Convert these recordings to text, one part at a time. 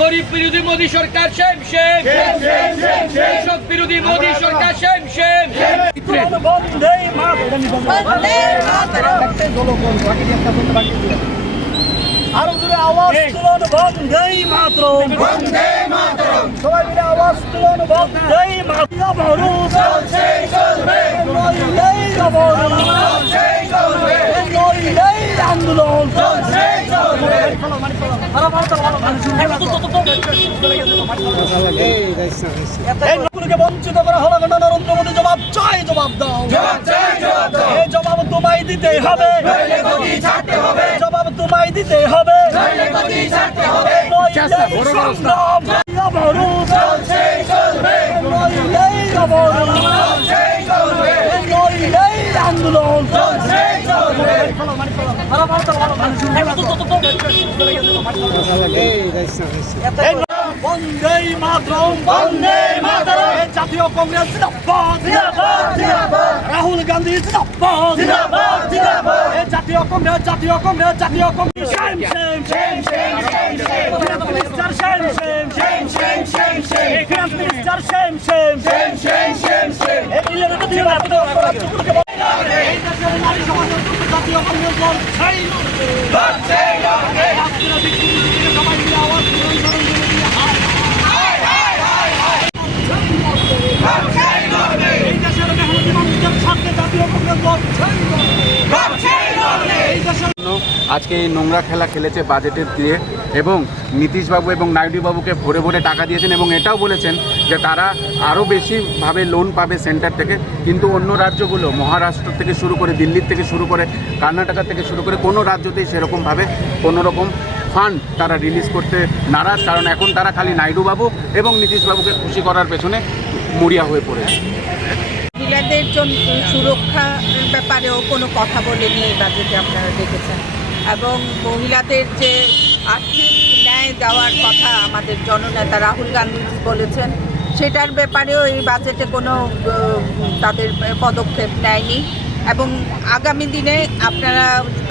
গরিব বিরোধী মোদী সরকার same same. কৃষক বিরোধী মোদী সরকার সেম সেম। আরও জোরে আওয়াজ তুলুন বন্দে মাতরম। সবাই মিলে আওয়াজ তুলুন অবরোধ চলছে। বঞ্চিত করা হলো কেন নরেন্দ্র মোদী জবাব। চাই জবাব দাও। জবাব জবাব দাও। এই জবাব তোমায় দিতে হবে। নইলে গদি ছাড়তে হবে। জবাব তোমায় দিতে হবে। নইলে গদি ছাড়তে হবে। সংগ্রাম। আন্দোলন বন্দে মাতরম বন্দে মাতরম জাতীয় কংগ্রেস জিন্দাবাদ জিন্দাবাদ জিন্দাবাদ রাহুল গান্ধী জিন্দাবাদ জিন্দাবাদ জিন্দাবাদ জাতীয় কংগ্রেস জাতীয় কংগ্রেস জাতীয় Congress same same same same same minister same same same same এই finance minister same same same same same same আজকে এই নোংরা খেলা খেলেছে বাজেটের দিয়ে। এবং নীতিশবাবু এবং নাইডুবাবুকে ভরে ভরে টাকা দিয়েছেন এবং এটাও বলেছেন যে তারা আরও বেশিভাবে লোন পাবে সেন্টার থেকে। কিন্তু অন্য রাজ্যগুলো, মহারাষ্ট্র থেকে শুরু করে দিল্লির থেকে শুরু করে কর্ণাটকা থেকে শুরু করে কোনো রাজ্যতেই সেরকমভাবে কোনোরকম ফান্ড তারা রিলিজ করতে নারাজ। কারণ এখন তারা খালি নাইডুবাবু এবং নীতিশবাবুকে খুশি করার পেছনে মরিয়া হয়ে পড়েছে মহিলাদের জন্য সুরক্ষার ব্যাপারেও কোনো কথা বলেনি এই বাজেটে আপনারা দেখেছেন। এবং মহিলাদের যে আর্থিক ন্যায় দেওয়ার কথা আমাদের জননেতা রাহুল গান্ধী বলেছেন। সেটার ব্যাপারেও এই বাজেটে কোনো তাদের পদক্ষেপ নেয়নি। এবং আগামী দিনে আপনারা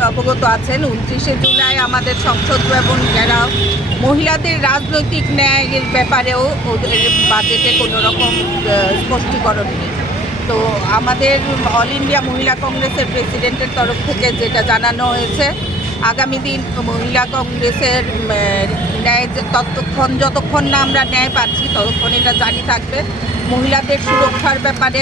অবগত আছেন, উনত্রিশে জুলাই আমাদের সংসদ ভবন যারা মহিলাদের রাজনৈতিক ন্যায়ের ব্যাপারেও ওদের বাজেটে কোনো রকম স্পষ্টীকরণ নেই। তো আমাদের অল ইন্ডিয়া মহিলা কংগ্রেসের প্রেসিডেন্টের তরফ থেকে যেটা জানানো হয়েছে আগামী দিন মহিলা কংগ্রেসের ন্যায় ততক্ষণ, যতক্ষণ না আমরা ন্যায় পাচ্ছি, ততক্ষণ এটা জারি থাকবে। মহিলাদের সুরক্ষার ব্যাপারে